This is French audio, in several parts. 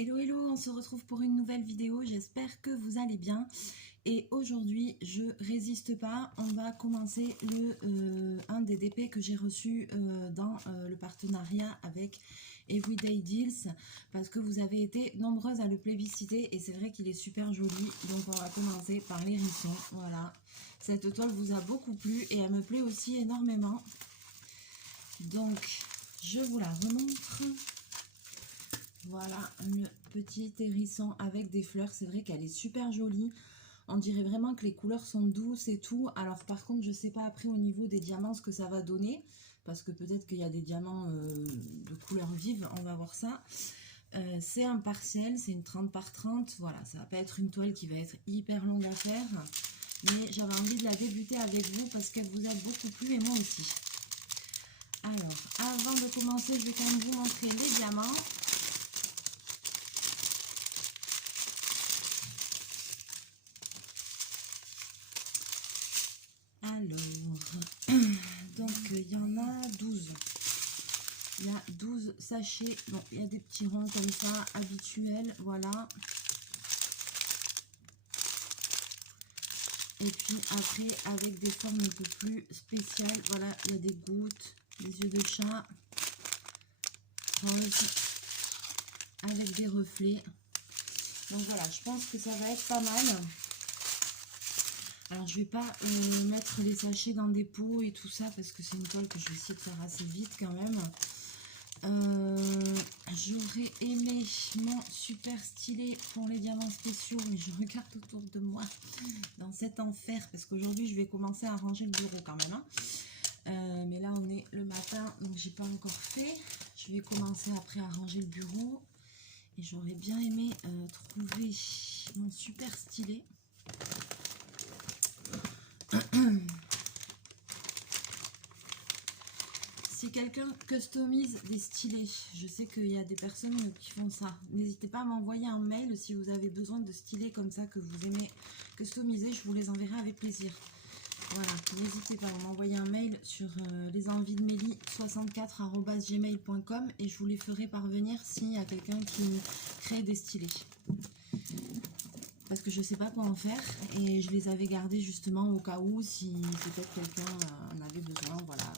Hello hello, on se retrouve pour une nouvelle vidéo, j'espère que vous allez bien. Et aujourd'hui, je résiste pas, on va commencer un des DP que j'ai reçu dans le partenariat avec Everyday Deals, parce que vous avez été nombreuses à le plébisciter et c'est vrai qu'il est super joli. Donc on va commencer par l'hérisson, voilà. Cette toile vous a beaucoup plu et elle me plaît aussi énormément. Donc je vous la remontre. Voilà le petit hérisson avec des fleurs. C'est vrai qu'elle est super jolie. On dirait vraiment que les couleurs sont douces et tout. Alors par contre, je sais pas après au niveau des diamants ce que ça va donner. Parce que peut-être qu'il y a des diamants de couleur vive. On va voir ça. C'est un partiel. C'est une 30 par 30. Voilà, ça va pas être une toile qui va être hyper longue à faire. Mais j'avais envie de la débuter avec vous parce qu'elle vous a beaucoup plu et moi aussi. Alors, avant de commencer, je vais quand même vous montrer les diamants. Alors, donc il y en a 12. Il y a 12 sachets. Bon, il y a des petits ronds comme ça, habituels, voilà. Et puis après, avec des formes un peu plus spéciales, voilà, il y a des gouttes, des yeux de chat, rose, avec des reflets. Donc voilà, je pense que ça va être pas mal. Alors, je vais pas mettre les sachets dans des pots et tout ça parce que c'est une toile que je vais essayer de faire assez vite quand même. J'aurais aimé mon super stylet pour les diamants spéciaux, mais je regarde autour de moi dans cet enfer parce qu'aujourd'hui, je vais commencer à ranger le bureau quand même. Hein. Mais là, on est le matin, donc j'ai pas encore fait. Je vais commencer après à ranger le bureau et j'aurais bien aimé trouver mon super stylet. Si quelqu'un customise des stylets, je sais qu'il y a des personnes qui font ça. N'hésitez pas à m'envoyer un mail si vous avez besoin de stylets comme ça que vous aimez customiser. Je vous les enverrai avec plaisir. Voilà, n'hésitez pas à m'envoyer un mail sur lesenviesdemeli64@gmail.com et je vous les ferai parvenir s'il y a quelqu'un qui crée des stylets. Parce que je ne sais pas quoi en faire et je les avais gardés justement au cas où si peut-être quelqu'un en avait besoin, voilà.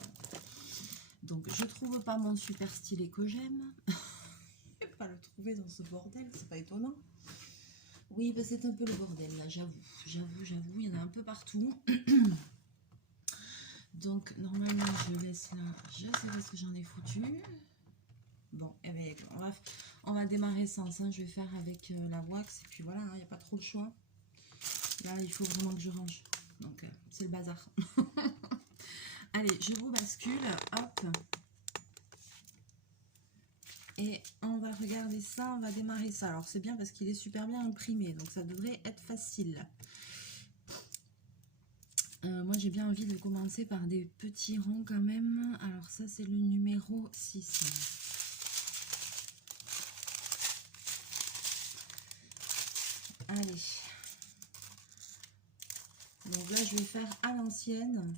Donc je trouve pas mon super stylet que j'aime. Je vais pas le trouver dans ce bordel, c'est pas étonnant. Oui, bah c'est un peu le bordel là, j'avoue, il y en a un peu partout. Donc normalement je laisse là, je sais pas ce que j'en ai foutu. Bon, eh bien, on va démarrer sans ça, je vais faire avec la wax et puis voilà, il n'y a pas trop le choix. Là il faut vraiment que je range, donc c'est le bazar. Allez, je vous bascule, hop. Et on va regarder ça, on va démarrer ça. Alors c'est bien parce qu'il est super bien imprimé, donc ça devrait être facile. Moi j'ai bien envie de commencer par des petits ronds quand même. Alors ça c'est le numéro 6. Allez. Donc là je vais faire à l'ancienne.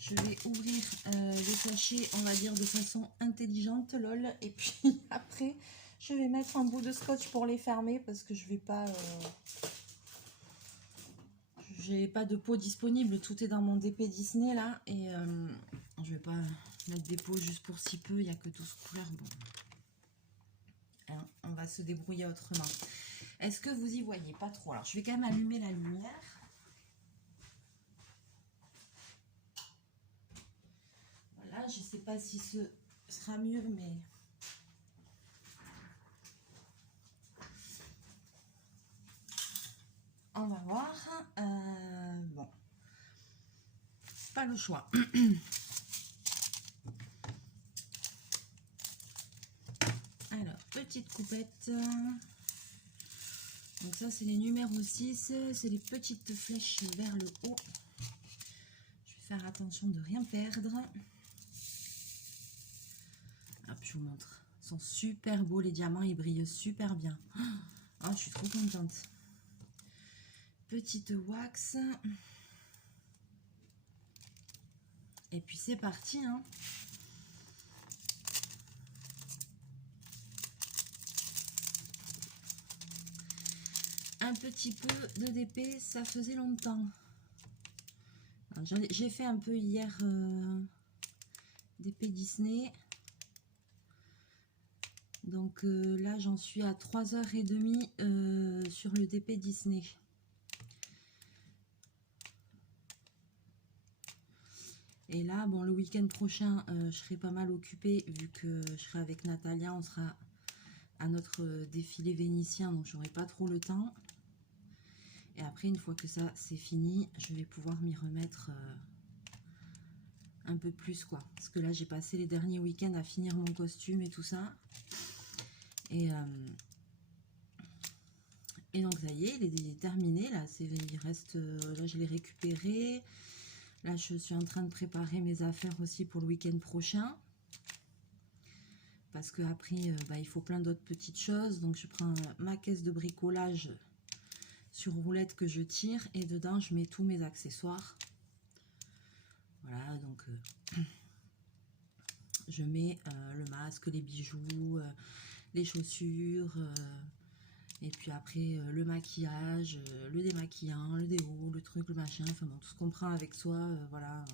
Je vais ouvrir les sachets, on va dire de façon intelligente, lol. Et puis après, je vais mettre un bout de scotch pour les fermer parce que je vais pas... j'ai pas de pot disponible, tout est dans mon DP Disney là. Et je vais pas mettre des pots juste pour si peu, il n'y a que 12 couleurs. Bon, hein, on va se débrouiller autrement. Est-ce que vous y voyez? Pas trop. Alors je vais quand même allumer la lumière. Voilà, je sais pas si ce sera mieux, mais... on va voir. Bon. Pas le choix. Alors, petite coupette. Donc ça, c'est les numéros 6. C'est les petites flèches vers le haut. Je vais faire attention de rien perdre. Hop, je vous montre. Ils sont super beaux, les diamants. Ils brillent super bien. Oh, je suis trop contente. Petite wax. Et puis c'est parti, hein. un petit peu de DP, ça faisait longtemps. J'ai fait un peu hier DP Disney. Donc là, j'en suis à 3h30 sur le DP Disney. Et là, bon, le week-end prochain, je serai pas mal occupée vu que je serai avec Natalia. On sera à notre défilé vénitien, donc j'aurai pas trop le temps. Et après, une fois que ça c'est fini, je vais pouvoir m'y remettre un peu plus, quoi. Parce que là, j'ai passé les derniers week-ends à finir mon costume et tout ça. Et donc, ça y est, il est terminé. Là, il reste, là, je l'ai récupéré. Là, je suis en train de préparer mes affaires aussi pour le week-end prochain. Parce qu'après, il faut plein d'autres petites choses. Donc, je prends ma caisse de bricolage sur roulette que je tire. Et dedans, je mets tous mes accessoires. Voilà, donc je mets le masque, les bijoux, les chaussures. Et puis après, le maquillage, le démaquillant, le déo, le truc, le machin. Enfin bon, tout ce qu'on prend avec soi, voilà.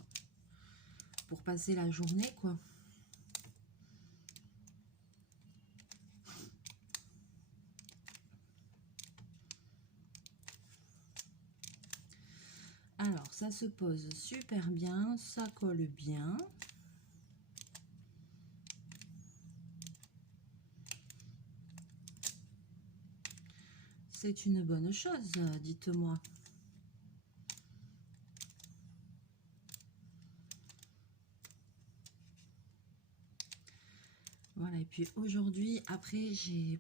Pour passer la journée, quoi. Alors, ça se pose super bien, ça colle bien. C'est une bonne chose, dites-moi. Voilà, et puis aujourd'hui, après, il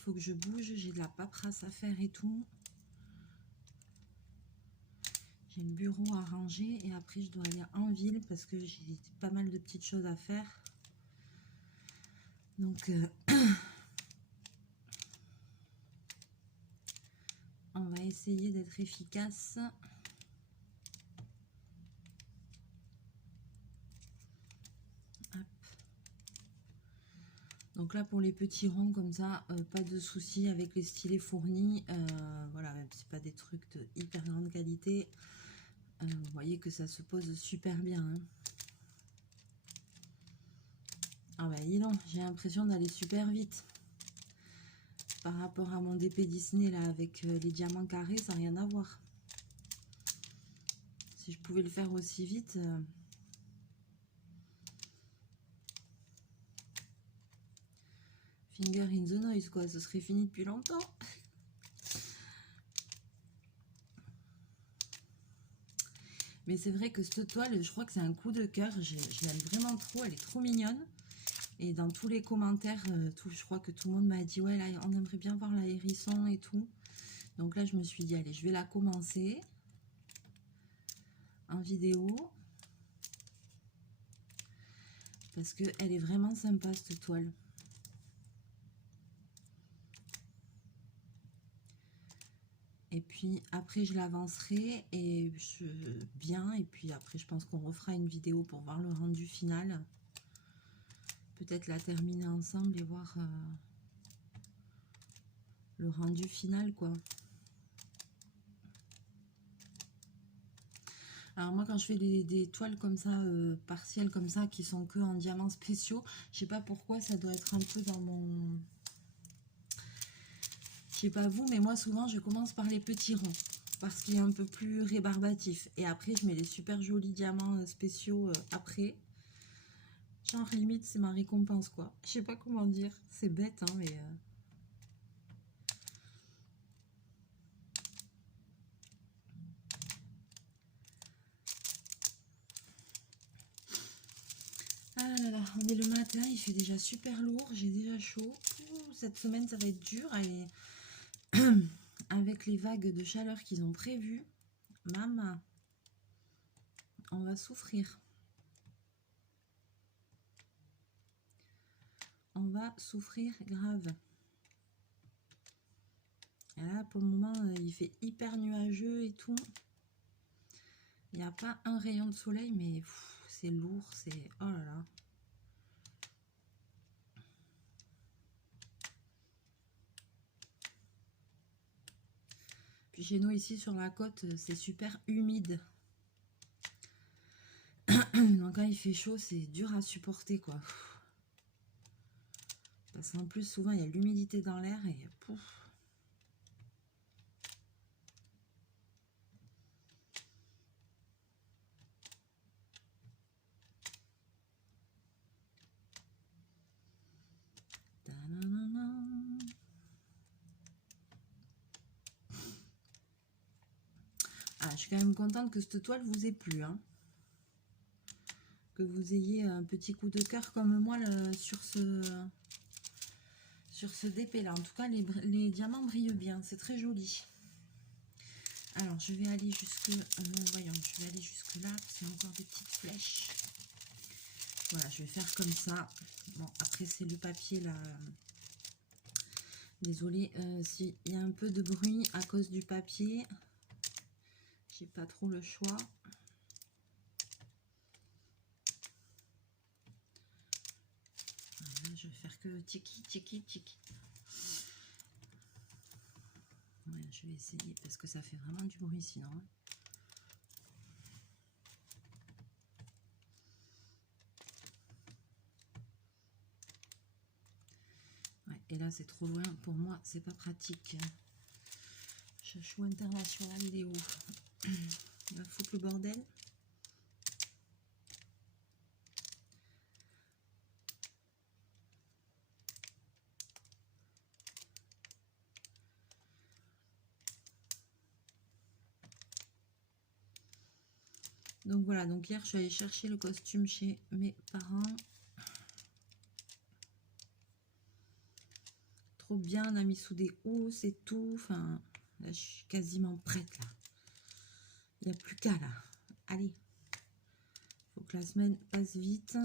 faut que je bouge, j'ai de la paperasse à faire et tout. J'ai le bureau à ranger et après je dois aller en ville parce que j'ai pas mal de petites choses à faire. Donc on va essayer d'être efficace. Hop. Donc là pour les petits ronds comme ça, pas de souci avec les stylets fournis. Voilà, même si c'est pas des trucs de hyper grande qualité. Vous voyez que ça se pose super bien. Hein. Ah bah dis donc, j'ai l'impression d'aller super vite. Par rapport à mon DP Disney là avec les diamants carrés, ça n'a rien à voir. Si je pouvais le faire aussi vite... Finger in the noise, quoi. Ce serait fini depuis longtemps. Mais c'est vrai que cette toile, je crois que c'est un coup de cœur. Je l'aime vraiment trop. Elle est trop mignonne. Et dans tous les commentaires, je crois que tout le monde m'a dit, ouais, là, on aimerait bien voir la hérisson et tout. Donc là, je me suis dit, allez, je vais la commencer en vidéo. Parce qu'elle est vraiment sympa, cette toile. Et puis après je l'avancerai et bien, et puis après je pense qu'on refera une vidéo pour voir le rendu final. Peut-être la terminer ensemble et voir le rendu final, quoi. Alors moi quand je fais des toiles comme ça, partielles comme ça, qui sont que en diamants spéciaux, je sais pas pourquoi ça doit être un peu dans mon... Je sais pas vous, mais moi souvent je commence par les petits ronds. Parce qu'il est un peu plus rébarbatif. Et après je mets les super jolis diamants spéciaux après. Genre limite c'est ma récompense, quoi. Je sais pas comment dire. C'est bête hein, mais... Ah là là, on est le matin, il fait déjà super lourd, j'ai déjà chaud. Ouh, cette semaine ça va être dur. Allez. Avec les vagues de chaleur qu'ils ont prévues, maman, on va souffrir. On va souffrir grave. Et là, pour le moment, il fait hyper nuageux et tout. Il n'y a pas un rayon de soleil, mais c'est lourd, c'est... Oh là là. Puis chez nous ici sur la côte, c'est super humide. Donc quand il fait chaud, c'est dur à supporter quoi. Parce qu'en plus souvent il y a l'humidité dans l'air et pouf. Ah, je suis quand même contente que cette toile vous ait plu, hein. Que vous ayez un petit coup de cœur comme moi là, sur ce DP là. En tout cas, les diamants brillent bien, c'est très joli. Alors, je vais aller jusque, voyons, je vais aller jusque là, parce qu'il y a encore des petites flèches. Voilà, je vais faire comme ça. Bon, après, c'est le papier là. Désolée s'il y a un peu de bruit à cause du papier. J'ai pas trop le choix. Voilà, je vais faire que tiki, tiki, tiki. Ouais, je vais essayer parce que ça fait vraiment du bruit sinon. Ouais, et là, c'est trop loin. Pour moi, c'est pas pratique. Chachou international, il est où? Il va foutre le bordel. Donc voilà, donc hier, je suis allée chercher le costume chez mes parents. Trop bien, on a mis sous des housses et tout. Enfin, là, je suis quasiment prête, là. Il n'y a plus qu'à, là. Allez. Faut que la semaine passe vite.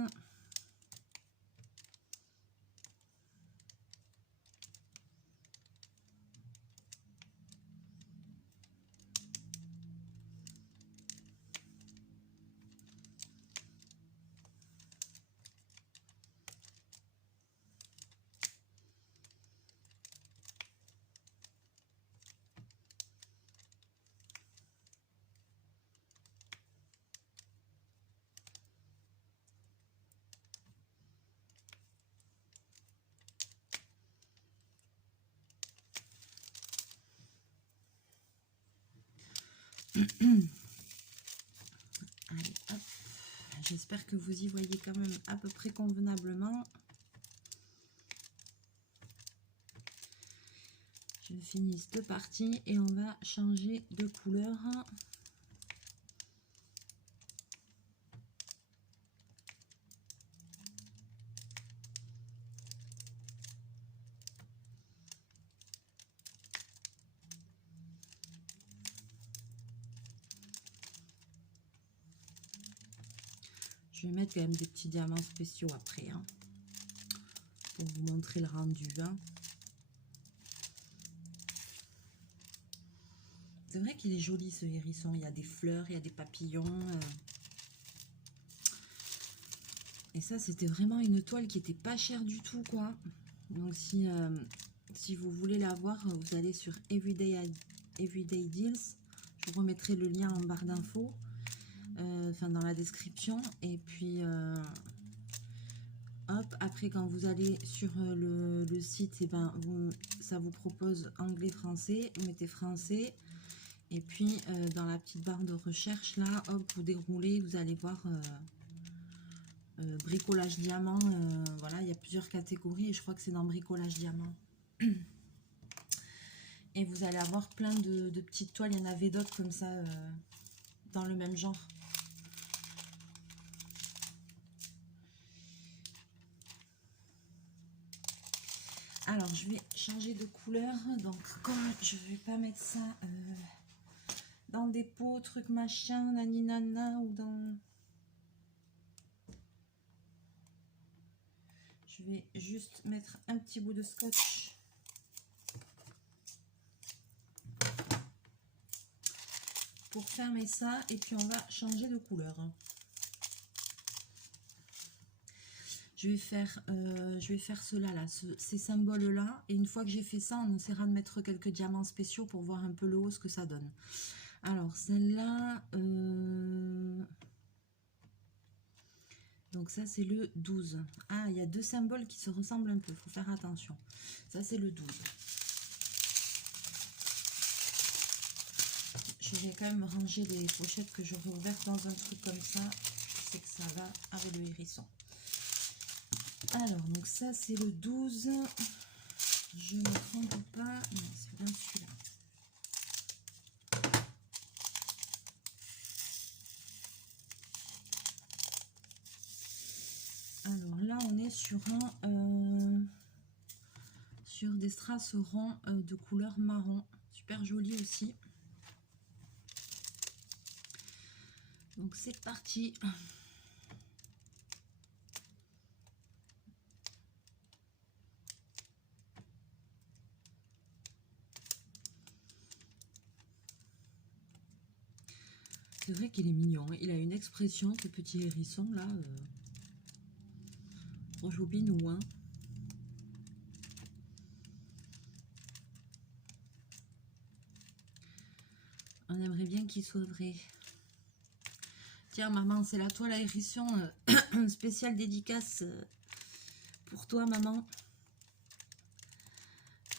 Allez, hop. J'espère que vous y voyez quand même à peu près convenablement. Je finis cette partie et on va changer de couleur. Je vais mettre quand même des petits diamants spéciaux après, hein, pour vous montrer le rendu. Hein. C'est vrai qu'il est joli ce hérisson. Il y a des fleurs, il y a des papillons. Et ça, c'était vraiment une toile qui était pas chère du tout, quoi. Donc si vous voulez la voir, vous allez sur Everyday Deals. Je vous remettrai le lien en barre d'infos. Enfin dans la description, et puis hop, après quand vous allez sur le site, et ben ça vous propose anglais français, vous mettez français, et puis dans la petite barre de recherche là, hop, vous déroulez, vous allez voir bricolage diamant. Voilà, il y a plusieurs catégories et je crois que c'est dans bricolage diamant. Et vous allez avoir plein de petites toiles. Il y en avait d'autres comme ça dans le même genre. Alors, je vais changer de couleur. Donc, comme je vais pas mettre ça dans des pots, trucs machin, naninana, ou dans... Je vais juste mettre un petit bout de scotch. Pour fermer ça. Et puis, on va changer de couleur. je vais faire cela là, ces symboles là, et une fois que j'ai fait ça, on essaiera de mettre quelques diamants spéciaux pour voir un peu le haut, ce que ça donne. Alors celle-là, donc ça c'est le 12. Ah, il y a deux symboles qui se ressemblent un peu, il faut faire attention. Ça c'est le 12. Je vais quand même ranger les pochettes que j'aurais ouvertes dans un truc comme ça. Je sais que ça va avec le hérisson. Alors, donc ça c'est le 12. Je ne me trompe pas. Non, c'est bien celui-là. Alors là, on est sur sur des strass ronds de couleur marron. Super joli aussi. Donc c'est parti. C'est vrai qu'il est mignon. Hein. Il a une expression, ce petit hérisson là. Rojobinou, hein. On aimerait bien qu'il soit vrai. Tiens maman, c'est la toile à hérisson spéciale dédicace pour toi maman.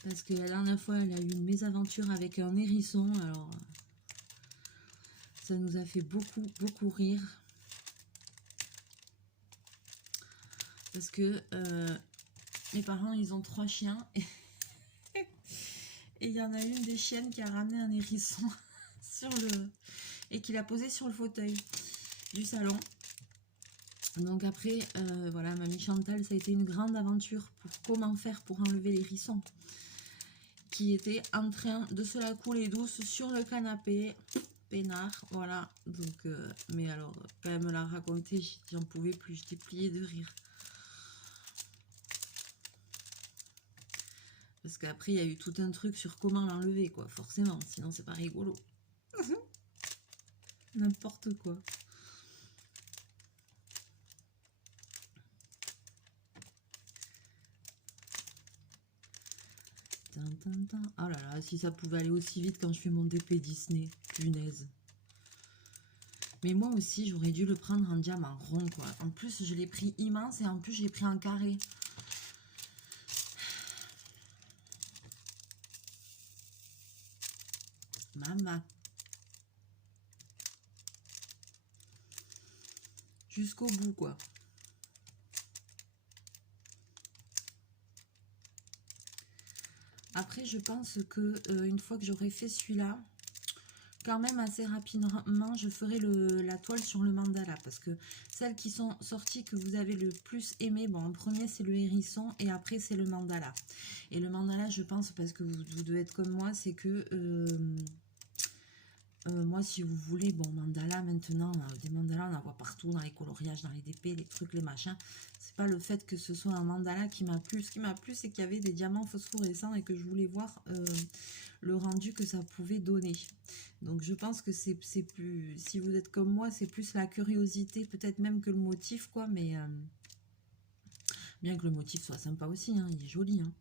Parce que la dernière fois, elle a eu une mésaventure avec un hérisson. Alors, ça nous a fait beaucoup rire. Parce que mes parents, ils ont 3 chiens. Et il y en a une des chiennes qui a ramené un hérisson sur et qui l'a posé sur le fauteuil du salon. Donc après, voilà, mamie Chantal, ça a été une grande aventure pour comment faire pour enlever l'hérisson. Qui était en train de se la couler douce sur le canapé, peinard, voilà. Donc, mais alors, quand elle me l'a raconté, j'en pouvais plus, j'étais pliée de rire. Parce qu'après, il y a eu tout un truc sur comment l'enlever, quoi, forcément, sinon c'est pas rigolo. N'importe quoi. Oh là là, si ça pouvait aller aussi vite quand je fais mon DP Disney, punaise. Mais moi aussi, j'aurais dû le prendre en diamant rond, quoi. En plus, je l'ai pris immense et en plus, je l'ai pris en carré. Maman. Jusqu'au bout, quoi. Après, je pense que une fois que j'aurai fait celui-là, quand même assez rapidement, je ferai la toile sur le mandala. Parce que celles qui sont sorties que vous avez le plus aimé, bon, en premier, c'est le hérisson et après, c'est le mandala. Et le mandala, je pense, parce que vous devez être comme moi, c'est que... moi, si vous voulez, bon, mandala, maintenant, des mandalas, on en voit partout, dans les coloriages, dans les DP, les trucs, les machins. C'est pas le fait que ce soit un mandala qui m'a plu. Ce qui m'a plu, c'est qu'il y avait des diamants phosphorescents et que je voulais voir le rendu que ça pouvait donner. Donc, je pense que c'est plus... Si vous êtes comme moi, c'est plus la curiosité, peut-être même que le motif, quoi, mais... bien que le motif soit sympa aussi, hein, il est joli, hein.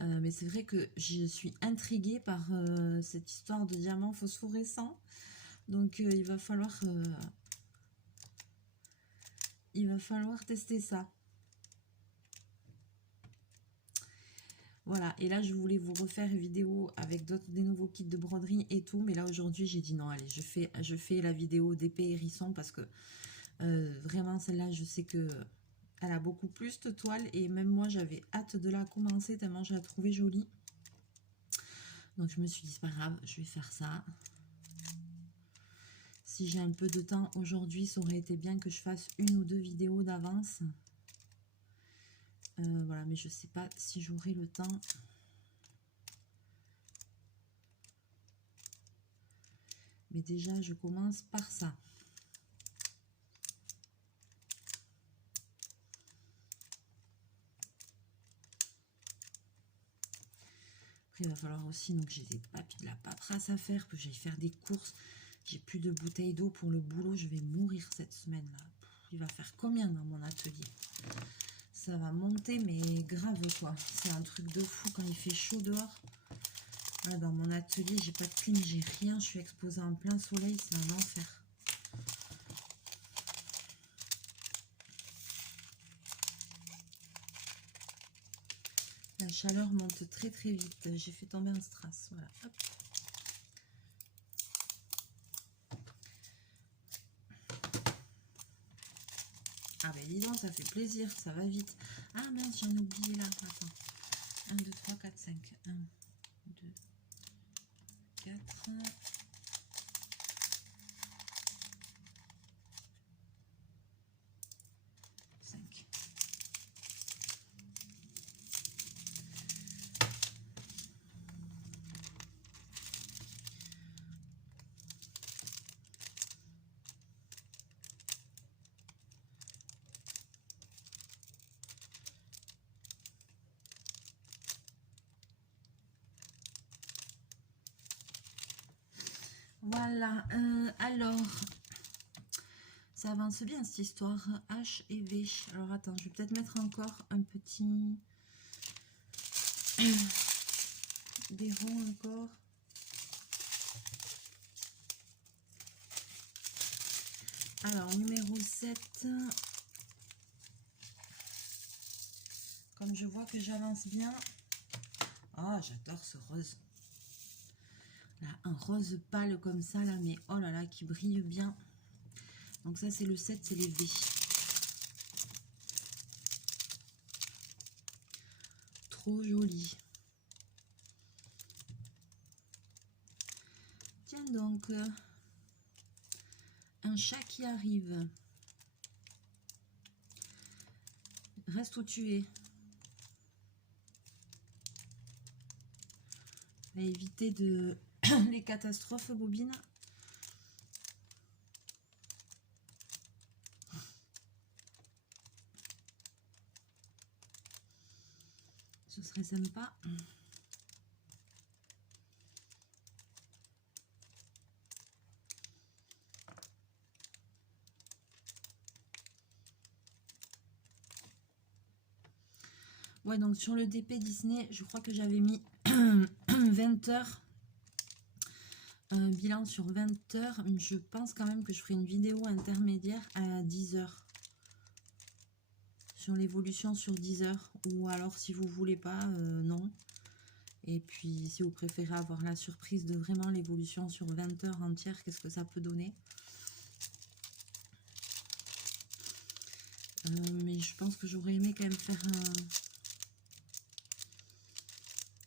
Mais c'est vrai que je suis intriguée par cette histoire de diamants phosphorescents. Donc il va falloir tester ça. Voilà, et là je voulais vous refaire une vidéo avec des nouveaux kits de broderie et tout. Mais là aujourd'hui j'ai dit non, allez, je fais la vidéo d'épée hérisson parce que vraiment celle-là je sais que... Elle a beaucoup plus de toile et même moi j'avais hâte de la commencer tellement je la trouvais jolie. Donc je me suis dit c'est pas grave, je vais faire ça. Si j'ai un peu de temps aujourd'hui, ça aurait été bien que je fasse 1 ou 2 vidéos d'avance. Voilà, mais je sais pas si j'aurai le temps. Mais déjà je commence par ça. Après, il va falloir aussi, donc j'ai des papiers, de la paperasse à faire, que j'aille faire des courses. J'ai plus de bouteilles d'eau pour le boulot, je vais mourir cette semaine-là. Il va faire combien dans mon atelier? Ça va monter, mais grave quoi. C'est un truc de fou quand il fait chaud dehors. Là, dans mon atelier, j'ai pas de clim, j'ai rien. Je suis exposée en plein soleil, c'est un enfer. La chaleur monte très très vite. J'ai fait tomber un strass. Voilà. Hop. Ah ben dis donc, ça fait plaisir, ça va vite. Ah mince, j'en ai oublié là. Attends. 1, 2, 3, 4, 5. 1, 2, 4. Voilà, alors, ça avance bien cette histoire, H et V. Alors attends, je vais peut-être mettre encore un petit... des ronds encore. Alors, numéro 7. Comme je vois que j'avance bien. Oh, j'adore ce rose. Là, un rose pâle comme ça, là, mais oh là là, qui brille bien. Donc ça, c'est le 7, c'est les V. Trop joli. Tiens donc, un chat qui arrive. Reste où tu es. À éviter de les catastrophes, bobine. Ce serait sympa. Ouais, donc sur le DP Disney, je crois que j'avais mis 20 heures. Un bilan sur 20 heures. Je pense quand même que je ferai une vidéo intermédiaire à 10 heures. Sur l'évolution sur 10 heures. Ou alors si vous voulez pas, non. Et puis si vous préférez avoir la surprise de vraiment l'évolution sur 20 heures entières, qu'est-ce que ça peut donner? Mais je pense que j'aurais aimé quand même faire un...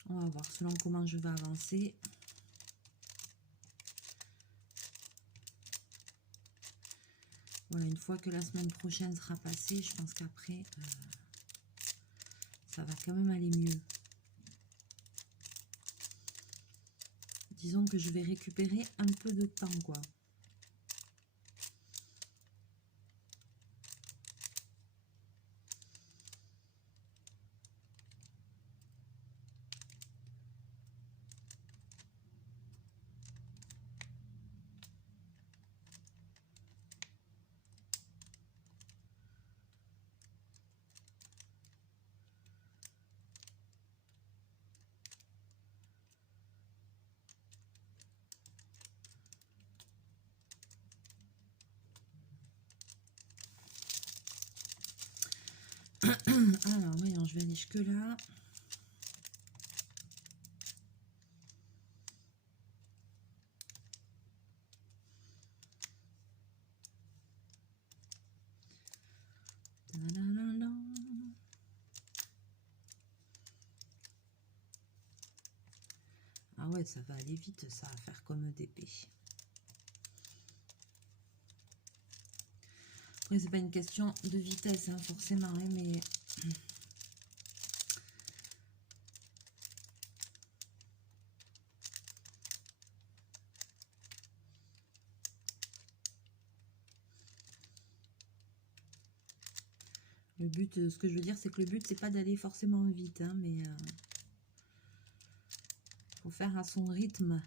On va voir selon comment je vais avancer. Voilà, une fois que la semaine prochaine sera passée, je pense qu'après, ça va quand même aller mieux. Disons que je vais récupérer un peu de temps, quoi. Alors, voyons, je vais aller jusque là. Ah ouais, ça va aller vite, ça, à faire comme DP. Après, c'est pas une question de vitesse, hein, forcément, hein, mais... Le but, ce que je veux dire, c'est que le but, c'est pas d'aller forcément vite, hein, mais faut faire à son rythme.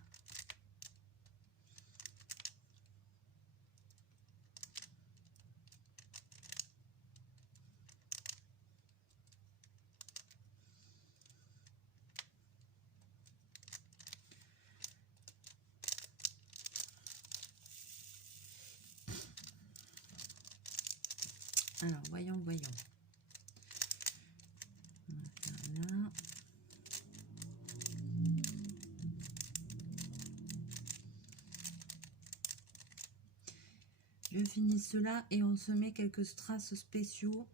Alors, voyons, voyons. On va faire là. Je finis cela et on se met quelques strass spéciaux.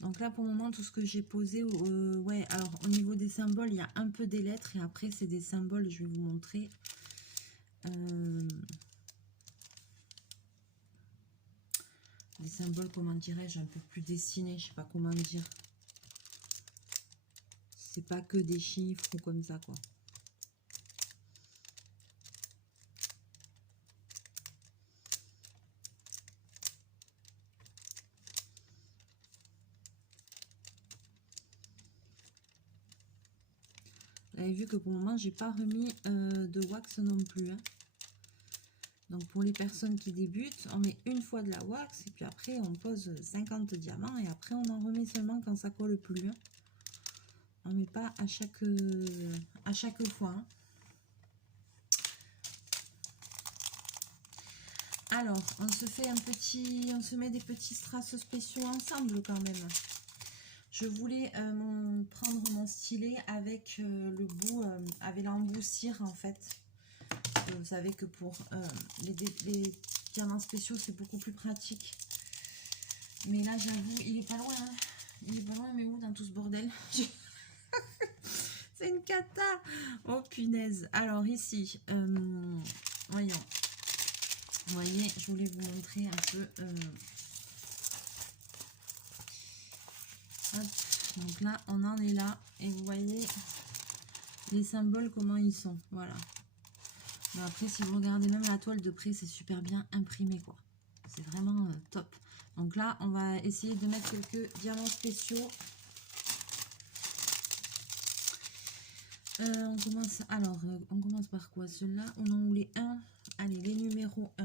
Donc là, pour le moment, tout ce que j'ai posé, ouais, alors au niveau des symboles, il y a un peu des lettres et après, c'est des symboles, je vais vous montrer. Des symboles, comment dirais-je, un peu plus dessinés, je sais pas comment dire. C'est pas que des chiffres ou comme ça, quoi. Vous avez vu que pour le moment, j'ai pas remis de wax non plus. Hein. Donc pour les personnes qui débutent, on met une fois de la wax et puis après on pose 50 diamants et après on en remet seulement quand ça colle plus. Hein. On met pas à chaque fois. Hein. Alors, on se met des petits strass spéciaux ensemble quand même. Je voulais prendre mon stylet avec le bout, avec l'embout cire en fait. Vous savez que pour les diamants spéciaux, c'est beaucoup plus pratique. Mais là, j'avoue, il est pas loin. Hein. Il est pas loin, mais où dans tout ce bordel? C'est une cata. Oh punaise. Alors ici, voyons. Vous voyez, je voulais vous montrer un peu. Hop. Donc là, on en est là. Et vous voyez les symboles, comment ils sont. Voilà. Mais après, si vous regardez même la toile de près, c'est super bien imprimé, quoi. C'est vraiment top. Donc là, on va essayer de mettre quelques diamants spéciaux. On commence par quoi? Ceux-là, on en voulait un. Allez, les numéros 1.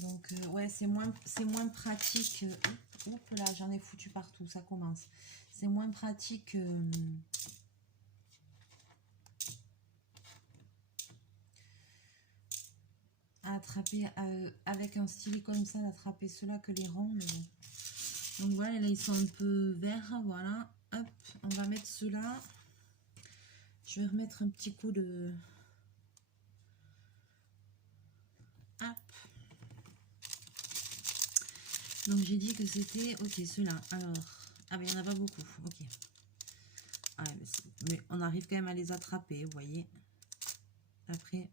Donc, ouais, c'est moins pratique. Oups là, j'en ai foutu partout, ça commence. C'est moins pratique à attraper avec un stylet comme ça, d'attraper cela que les ronds. Mais bon. Donc voilà, là, ils sont un peu verts. Voilà. Hop, on va mettre cela. Je vais remettre un petit coup de... Hop. Donc j'ai dit que c'était... Ok, ceux-là. Alors... Ah mais il n'y en a pas beaucoup. Ok. Ah, mais on arrive quand même à les attraper, vous voyez. Après...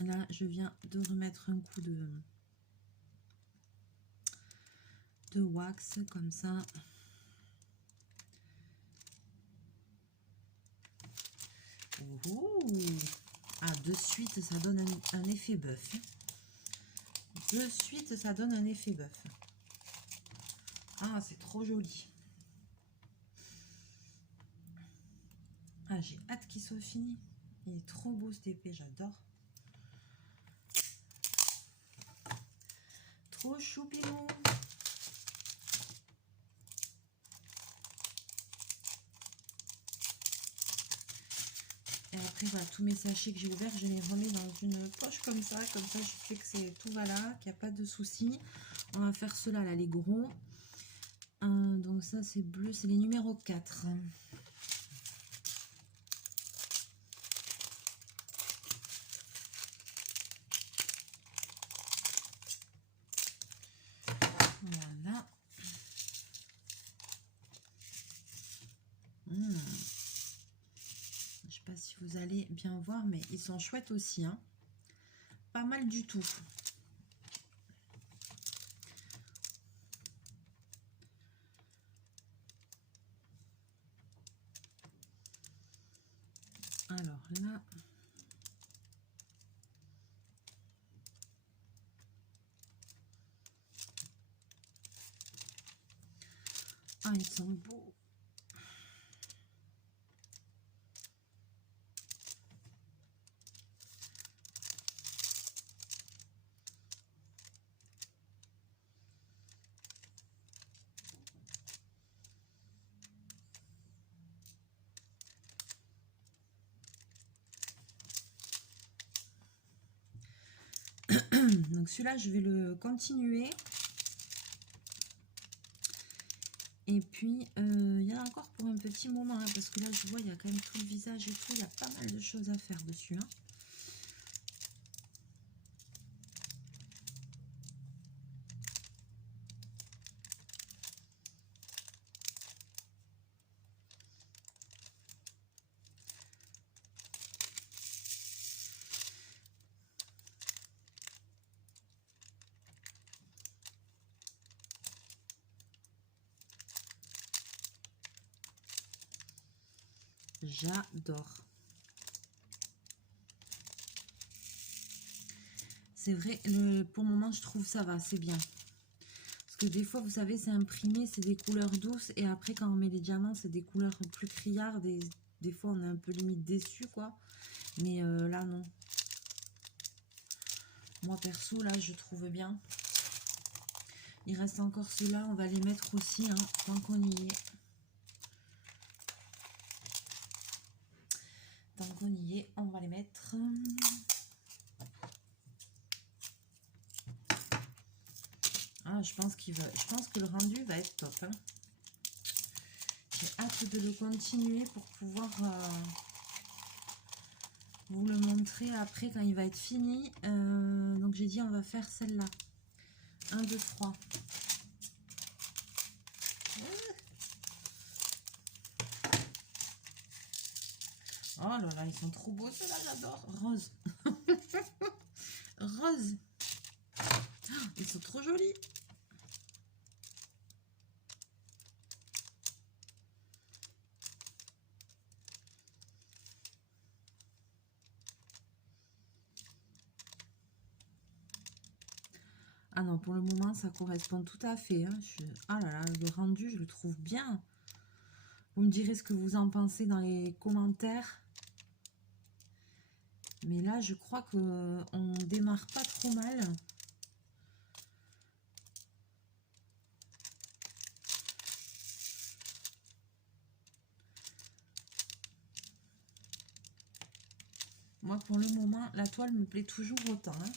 Là, je viens de remettre un coup de wax, comme ça. Oh. Ah, de suite, ça donne un effet bœuf. De suite, ça donne un effet bœuf. Ah, c'est trop joli. Ah, j'ai hâte qu'il soit fini. Il est trop beau cet épée, j'adore. Trop choupinou. Et après, voilà, tous mes sachets que j'ai ouverts, je les remets dans une poche comme ça. Comme ça, je sais que c'est tout va là, qu'il n'y a pas de souci. On va faire cela là, les gros. Donc ça, c'est bleu, c'est les numéros 4. Voilà. Je sais pas si vous allez bien voir, mais ils sont chouettes aussi. Hein. Pas mal du tout. Alors là... Ah, ils sont beaux. Donc celui-là, je vais le continuer. Et puis, il y en a encore pour un petit moment, hein, parce que là, je vois, il y a quand même tout le visage et tout. Il y a pas mal de choses à faire dessus. Hein. J'adore. C'est vrai, pour le moment, je trouve ça va, c'est bien. Parce que des fois, vous savez, c'est imprimé, c'est des couleurs douces. Et après, quand on met les diamants, c'est des couleurs plus criardes. Des fois, on est un peu limite déçu, quoi. Mais là, non. Moi, perso, là, je trouve bien. Il reste encore ceux-là. On va les mettre aussi, hein, tant qu'on y est. Tant qu'on y est, on va les mettre. Ah, je pense que le rendu va être top. Hein. J'ai hâte de le continuer pour pouvoir vous le montrer après quand il va être fini. Donc j'ai dit on va faire celle-là. 1, 2, 3. Oh là là, ils sont trop beaux ceux-là, j'adore. Rose. Rose. Oh, ils sont trop jolis. Ah non, pour le moment, ça correspond tout à fait. Hein. Ah là là, le rendu, je le trouve bien. Vous me direz ce que vous en pensez dans les commentaires. Mais là, je crois qu'on démarre pas trop mal. Moi, pour le moment, la toile me plaît toujours autant. Hein.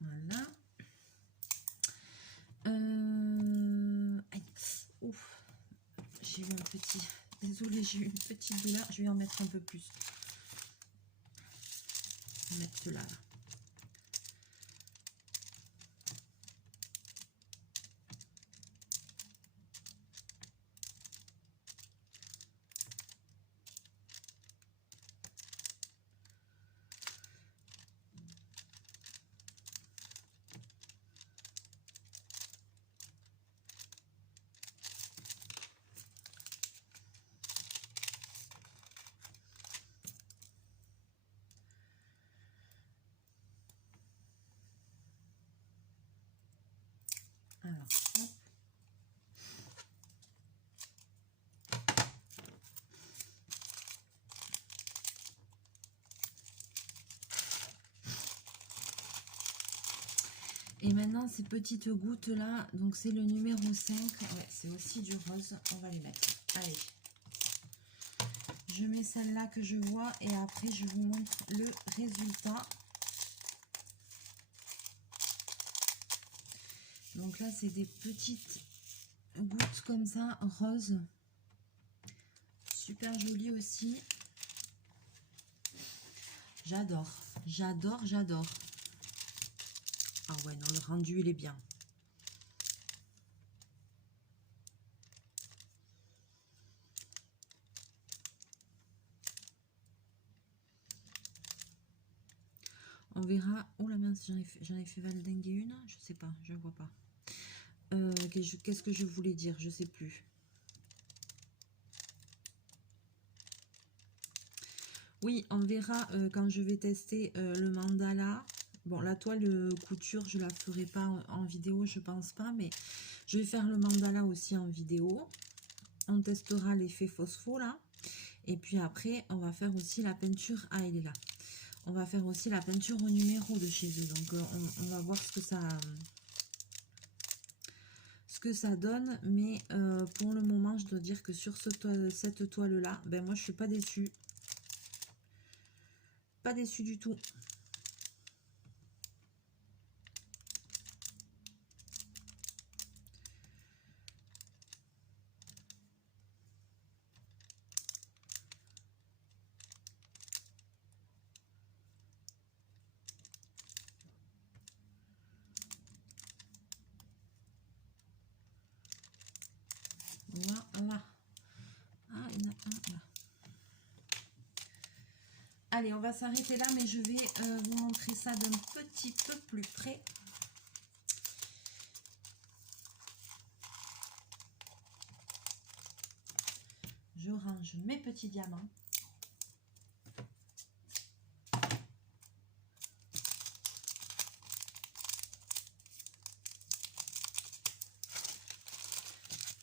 Voilà. Ouf. J'ai eu un petit... Désolée, j'ai eu une petite douleur. Je vais en mettre un peu plus. Je vais mettre cela là. Alors, hop. Et maintenant, ces petites gouttes là, donc c'est le numéro 5. Ouais, c'est aussi du rose. On va les mettre. Allez. Je mets celle-là que je vois et après, je vous montre le résultat. Donc là, c'est des petites gouttes comme ça, rose. Super joli aussi. J'adore, j'adore, j'adore. Ah ouais, non, le rendu, il est bien. On verra. Oh la mince, j'en ai fait valdinguer une. Je sais pas, je vois pas. Qu'est-ce que je voulais dire? Je sais plus. Oui, on verra quand je vais tester le mandala. Bon, la toile couture, je la ferai pas en vidéo, je pense pas, mais je vais faire le mandala aussi en vidéo. On testera l'effet phospho là. Et puis après, on va faire aussi la peinture. Ah, elle est là. On va faire aussi la peinture au numéro de chez eux. Donc, on va voir ce que ça donne. Mais pour le moment, je dois dire que sur cette toile-là, ben moi, je suis pas déçue. pas déçue du tout. Voilà. Ah, il y en a un là. Allez, on va s'arrêter là, mais je vais vous montrer ça d'un petit peu plus près. Je range mes petits diamants.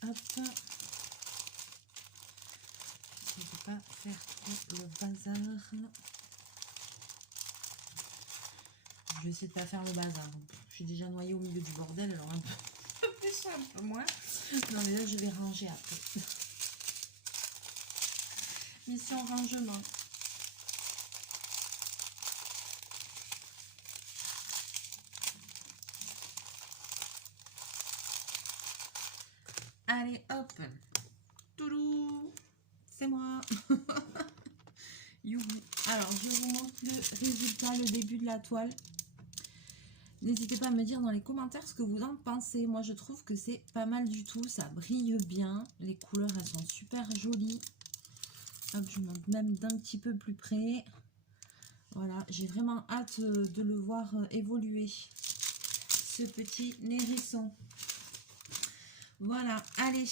Hop. Je ne vais pas faire trop le bazar. Je vais essayer de ne pas faire le bazar. Je suis déjà noyée au milieu du bordel, alors un peu plus, un peu moins. Non, mais là, je vais ranger après. Mission rangement. Allez, hop. Toulou, c'est moi. Youhou. Alors, je vous montre le résultat, le début de la toile. N'hésitez pas à me dire dans les commentaires ce que vous en pensez. Moi, je trouve que c'est pas mal du tout. Ça brille bien. Les couleurs, elles sont super jolies. Hop, je monte même d'un petit peu plus près. Voilà, j'ai vraiment hâte de le voir évoluer. Ce petit hérisson. Voilà, allez.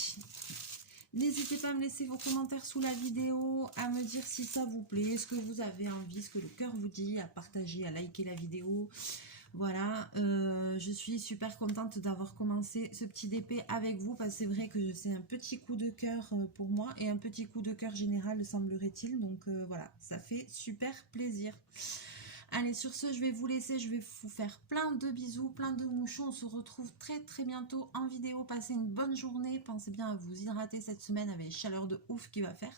N'hésitez pas à me laisser vos commentaires sous la vidéo, à me dire si ça vous plaît, ce que vous avez envie, ce que le cœur vous dit, à partager, à liker la vidéo. Voilà, je suis super contente d'avoir commencé ce petit DP avec vous, parce que c'est vrai que c'est un petit coup de cœur pour moi et un petit coup de cœur général, semblerait-il. Donc voilà, ça fait super plaisir. Allez, sur ce, je vais vous laisser, je vais vous faire plein de bisous, plein de mouchons. On se retrouve très très bientôt en vidéo. Passez une bonne journée, pensez bien à vous hydrater cette semaine avec les chaleurs de ouf qu'il va faire.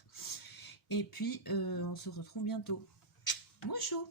Et puis, on se retrouve bientôt. Mouchou!